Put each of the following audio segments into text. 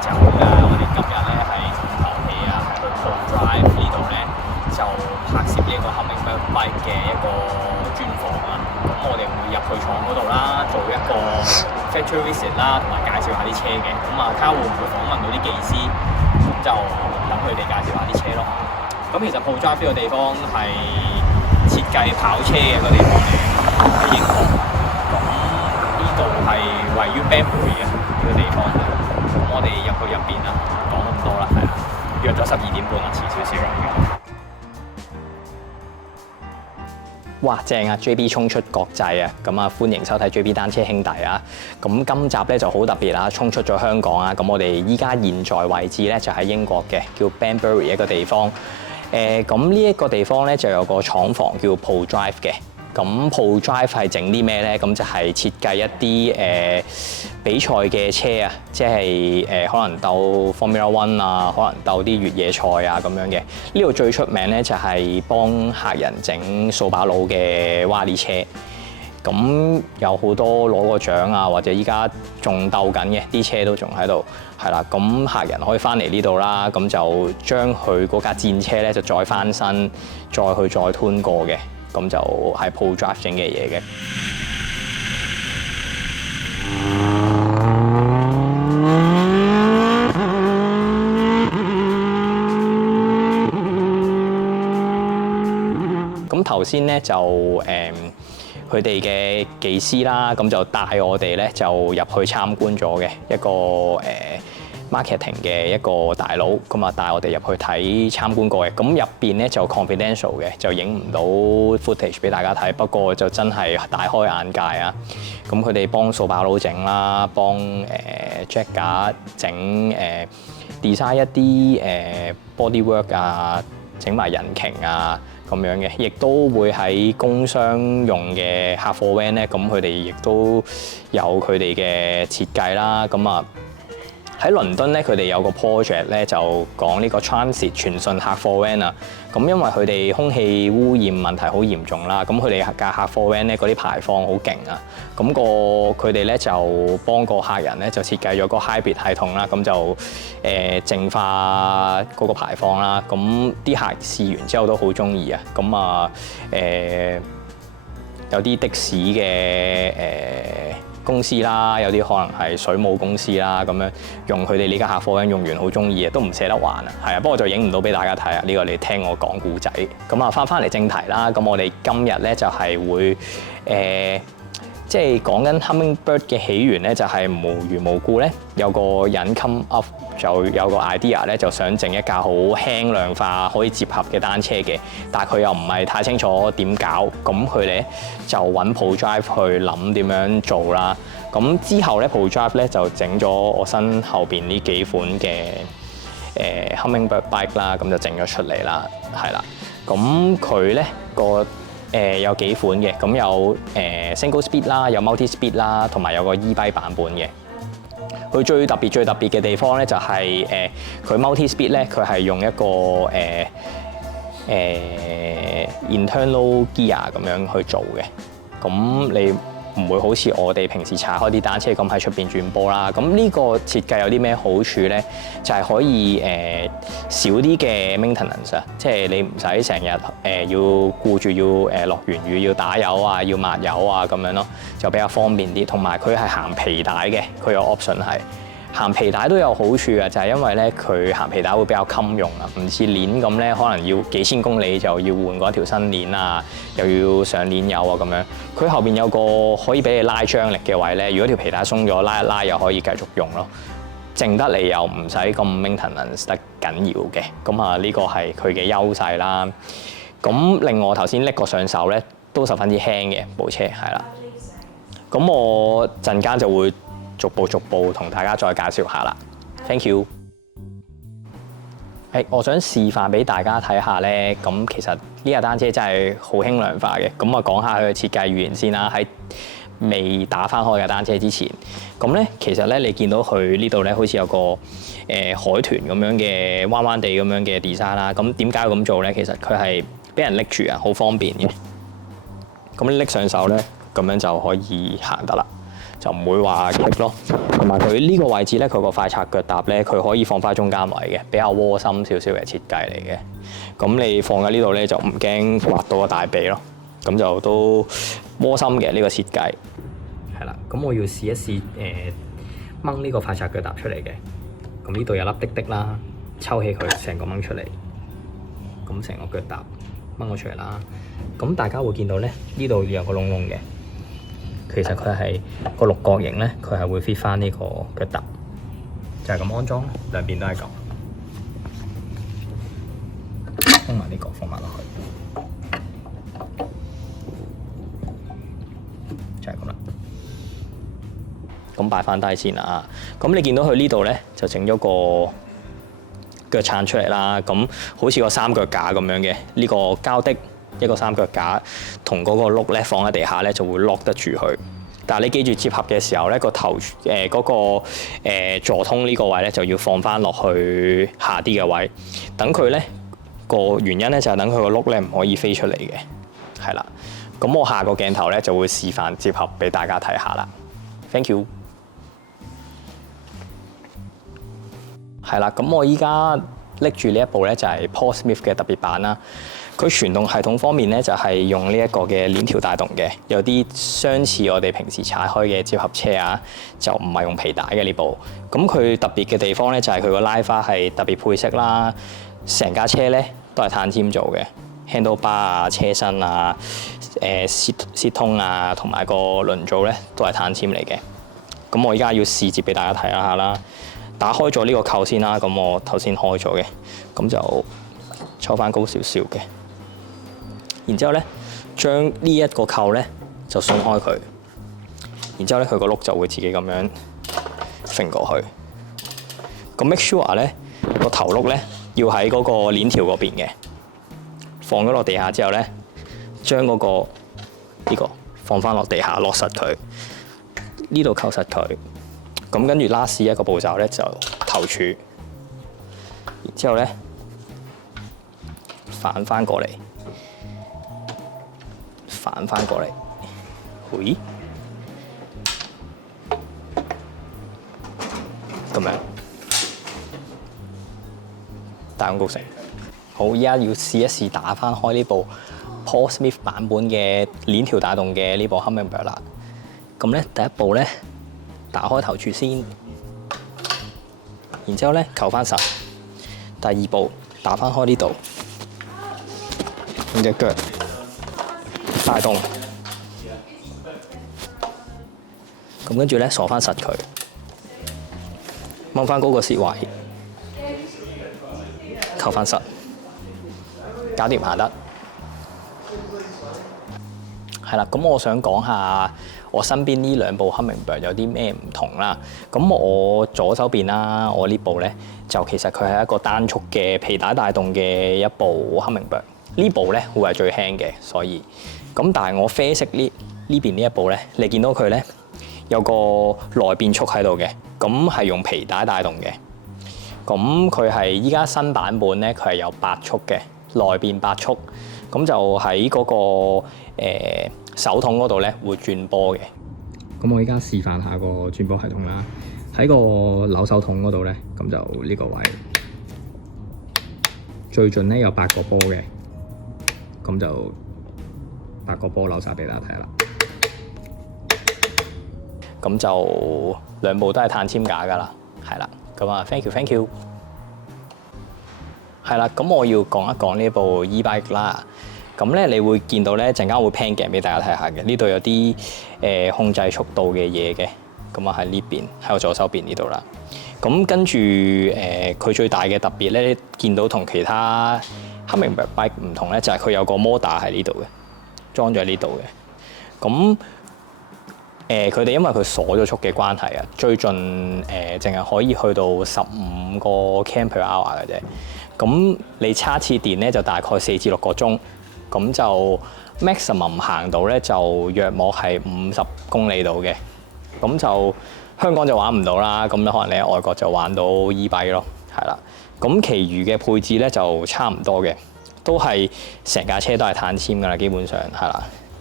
就我哋今日咧喺重頭戲啊，喺去 ProDrive 呢度咧就拍攝呢一個 Hummingbird Bike 嘅一個專訪啊。咁我哋會入去廠嗰度啦，做一個 factory visit 啦，同埋介紹下啲車嘅。咁啊，睇下會唔會訪問到啲技師，咁就等佢哋介紹下啲車咯。咁其實 ProDrive 呢個地方係設計跑車嘅一個地方嚟嘅，喺英國。咁呢度係位於 Banbury 嘅呢個地方。咁我哋入去入邊啦，講咁多啦，係啦，約咗12點半啦，遲少少啦已經。哇，正啊 ！JB 衝出國際啊！咁啊，歡迎收睇 JB 單車兄弟啊！咁今集咧就好特別啦，衝出咗香港啊！咁我哋依家現在位置咧就喺英國嘅，叫 Banbury 一個地方。咁呢一個地方咧就有個廠房叫 ProDrive 嘅。咁 ProDrive 係整啲咩咧？咁就係設計一啲比賽嘅車啊，即係可能鬥 Formula One 啊，可能鬥啲越野賽啊咁樣嘅。呢度最出名咧就係幫客人整掃把佬嘅娃哩車。咁有好多攞過獎啊，或者依家仲鬥緊嘅啲車都仲喺度，係啦。咁客人可以翻嚟呢度啦，咁就將佢嗰架戰車咧就再翻新，再吞過嘅。咁就係 ProDrive 整嘅嘢嘅。咁頭先咧就佢哋嘅技師啦，咁就帶我哋咧就入去參觀咗嘅一個marketing 嘅一個大佬，咁啊帶我哋入去睇參觀過嘅。咁入邊咧就 confidential 嘅，就影唔到 footage 俾大家睇。不過就真係大開眼界啊！咁佢哋幫掃把佬整啦，幫jack 架整design 一啲bodywork 啊，整埋引擎啊咁樣嘅，亦都會喺工商用嘅客貨 van 咧，咁佢哋亦都有佢哋嘅設計啦。咁啊〜喺倫敦咧，佢哋有個 project 咧，就講呢個 transit 傳訊客貨 van 啊。咁因為佢哋空氣污染問題好嚴重啦，咁佢哋架客貨 van 咧嗰啲排放好勁啊。咁佢哋咧就幫個客人咧就設計咗個 hybrid 系統啦，咁就淨化嗰個排放啦。咁啲客試完之後都好中意啊。咁啊有啲的士嘅公司啦，有啲可能係水務公司啦，咁樣用佢哋呢家客貨 van 用完好中意啊，都唔捨得還啊，係啊，不過就影唔到俾大家睇啊，呢個你聽我講故仔。咁啊，翻嚟正題啦，咁我哋今日咧就係會即係講緊 Hummingbird 嘅起源咧，就係無緣無故咧有個人 come up 就有個 idea 咧，就想整一架好輕量化可以接合嘅單車嘅，但係佢又唔係太清楚點搞，咁佢咧就揾 ProDrive 去諗點樣做啦。咁之後咧 ProDrive 咧就整咗我身後邊呢幾款嘅Hummingbird Bike 啦，咁就整咗出嚟啦，係啦。咁佢咧個有幾款嘅，咁有single speed 啦，有 multi speed 啦，同埋有個 e-bike 版本嘅。佢最特別嘅地方咧，就係佢 multi speed 咧，佢係用一個internal gear 咁樣去做嘅。咁你唔會好似我哋平時踩開啲單車咁喺出邊轉波啦。咁呢個設計有啲咩好處咧？就係可以少啲嘅 maintenance 啊，即係你唔使成日要顧住要落完雨要打油啊，要抹油啊咁樣咯，就比較方便啲。同埋佢係行皮帶嘅，佢有 option 係行皮帶都有好處嘅，就係因為咧佢行皮帶會比較襟用啊，唔似鏈咁咧，可能要幾千公里就要換過一條新鏈啊，又要上鏈油啊咁樣。佢後邊有個可以俾你拉張力嘅位咧，如果條皮帶鬆咗，拉一拉又可以繼續用咯。靜得嚟又唔使咁 maintenance 得緊要嘅，咁啊呢個係佢嘅優勢啦。咁另外我頭先拎個上手咧，都十分之輕嘅部車，係啦。咁我陣間就會逐步同大家再介紹下啦。Thank you。我想示範俾大家睇下咧，咁其實呢架單車真係好輕量化嘅。咁啊講下佢嘅設計語言先啦。喺未打翻開架單車之前，咁咧其實咧你見到佢呢度咧好似有個海豚咁樣嘅彎彎地咁樣嘅 design 啦。咁點解要咁做咧？其實佢係俾人拎住啊，好方便嘅。咁拎上手咧，咁樣就可以行得啦。就唔會話棘咯。同埋佢呢個位置咧，佢個快拆腳踏咧，佢可以放翻中間位嘅，比較窩心少少嘅設計嚟嘅。咁你放喺呢度咧就唔驚刮到個大髀咯。咁就都窩心嘅呢個設計。係啦，咁我要試一試掹呢個快拆腳踏出嚟嘅。咁呢度有粒滴滴啦，抽起佢成個掹出嚟，咁成個腳踏掹咗出嚟啦。咁大家會見到咧，呢度有個窿窿嘅，其實佢係個六角形咧，佢係會 fit 翻呢個腳踏，就係咁安裝，兩邊都係咁。封埋呢個，放埋落去，就係咁啦。咁擺翻低先啦。咁你見到佢呢度咧，就整咗個腳撐出嚟啦。咁好似個三腳架咁樣嘅，呢個膠的一個三腳架，同嗰個碌咧放喺地下咧就會 lock 得住佢。但係你記住接合嘅時候咧，個頭嗰個座通呢個位咧就要放翻落去下啲嘅位，等佢咧個原因咧就係等佢個碌咧唔可以飛出嚟嘅，係啦。咁我下個鏡頭咧就會示範接合俾大家睇下啦。Thank you。係啦，咁我依家拎住呢一部咧就係 Paul Smith 嘅特別版啦。佢傳動系統方面咧就係用呢一個嘅鏈條帶動嘅，有啲相似我哋平時踩開嘅接合車啊，就唔係用皮帶嘅呢部。咁佢特別嘅地方咧就係佢個拉花係特別配色啦，成架車咧都係碳纖做嘅 ，handlebar 啊、車身啊、泄通啊，同埋個輪組咧都係碳纖嚟嘅。咁我依家要試接俾大家睇下啦。打開咗呢個扣先啦，咁我頭先開咗嘅，咁就抽翻高少少嘅。然之後咧，將呢一個扣咧就鬆開佢，然之後咧佢個碌就會自己咁樣揈過去。咁 make sure 咧個頭碌咧要喺嗰個鏈條嗰邊嘅，放咗落地下之後咧，將嗰個呢個放翻落地下落實佢，呢度扣實佢。咁跟住 last 一個步驟咧就頭柱，然之後咧反翻過嚟，反翻過嚟，咦？咁樣大功告成。好，依家要試一試打翻開呢部 Paul Smith 版本嘅鏈條帶動嘅呢部 Hummingbird 啦。咁咧第一步咧，打開頭柱先，然之後咧扣翻實。第二步打翻開呢度，用隻腳帶動，咁跟住咧鎖翻實佢，掹翻高個舌位，扣翻實，搞掂下得。係啦，咁我想講下我身邊呢兩部 Hummingbird 有啲咩唔同啦。咁我左手邊啦，我呢部咧就其實佢係一個單速嘅皮帶帶動嘅一部 Hummingbird。呢部咧會係最輕嘅，所以咁但係我啡色呢邊呢一部咧，你見到佢咧有個內變速喺度嘅，咁係用皮帶帶動嘅。咁佢係依家新版本咧，佢係有8速嘅內變8速，咁就喺嗰個手筒嗰度咧會轉波嘅。咁我依家示範下個轉波系統啦。喺個扭手筒嗰度咧，咁就呢個位最盡咧有8個波嘅，咁就8個波扭晒俾大家睇啦。咁就兩部都係碳纖架㗎啦，係啦。咁啊 ，thank you。係啦，咁我要講一講呢部 e-bike 啦。咁咧，你會見到咧陣間會 pan 鏡俾大家睇下嘅。呢度有啲控制速度嘅嘢嘅。咁啊喺呢邊，喺我左手邊呢度啦。咁跟住佢最大嘅特別咧，見到同其他 Hummingbird bike 唔同咧，就係佢有個摩打喺呢度嘅，裝咗喺呢度嘅。咁佢哋因為佢鎖咗速嘅關係啊，最盡淨係可以去到15個 km per hour 嘅啫。咁你叉次電咧就大概4至6個鐘，咁就 maximum 行到咧就約莫係50公里度嘅。咁就香港就玩唔到啦，咁可能你喺外國就玩到 e-bike 咯，係啦。咁其餘嘅配置咧就差唔多嘅，都係成架車都係碳纖㗎啦，基本上係啦。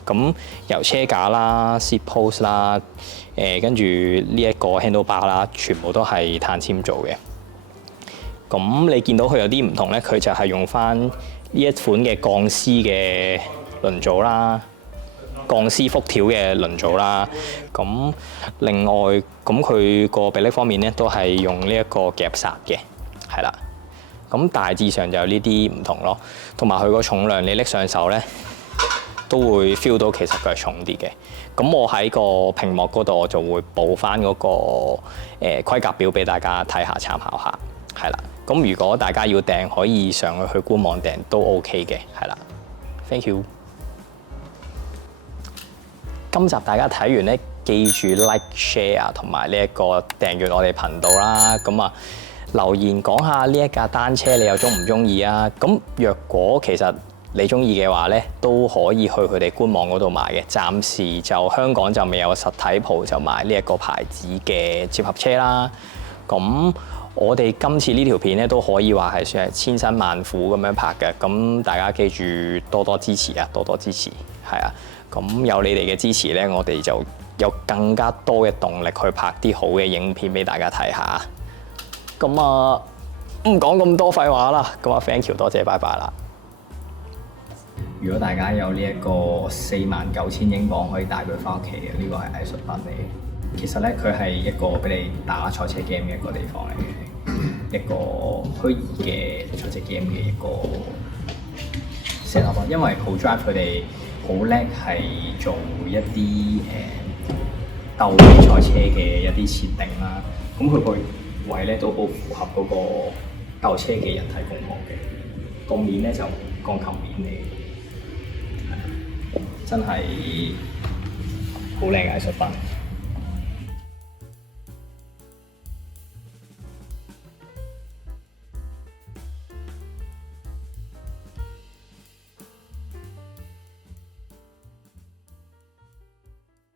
咁由車架啦、seat post 啦，跟住呢一個 handlebar 啦，全部都係碳纖做嘅。咁你見到佢有啲唔同咧，佢就係用翻呢一款嘅鋼絲嘅輪組啦。鋼絲輻條嘅輪組啦，咁另外咁佢個臂力方面咧都係用呢一個夾剎嘅，係啦。咁大致上就有呢啲唔同咯，同埋佢個重量你拎上手咧都會 feel 到其實佢係重啲嘅。咁我喺個屏幕嗰度我就會補翻嗰個規格表俾大家睇下參考下，係啦。咁如果大家要訂可以上去官網訂都 OK 嘅，係啦。Thank you。今集大家睇完咧，記住 like、share 同埋呢一個訂閱我哋頻道啦。咁啊，留言講下呢一架單車你又中唔中意啊？咁若果其實你中意嘅話咧，都可以去佢哋官網嗰度買嘅。暫時就香港就未有實體鋪就買呢一個牌子嘅接合車啦。咁我哋今次呢條片咧都可以話係算係千辛萬苦咁樣拍嘅。咁大家記住多多支持啊，多多支持，係啊。咁有你哋嘅支持咧，我哋就有更加多嘅動力去拍啲好嘅影片俾大家睇下。咁啊，唔講咁多廢話啦。咁啊 ，thank you， 多謝，拜拜啦。如果大家有呢一個49,000英鎊可以帶佢翻屋企嘅，呢個係藝術品嚟嘅。其實咧，佢係一個俾你打賽車 game 嘅一個地方嚟嘅，一個虛擬嘅賽車 game 嘅一個 set up。因為好 drive 佢哋好叻係做一啲鬥比賽車嘅一啲設定啦，咁佢個位咧都好符合嗰個鬥車嘅人體工學嘅，個面咧就鋼琴面嚟，真係好靚嘅藝術品。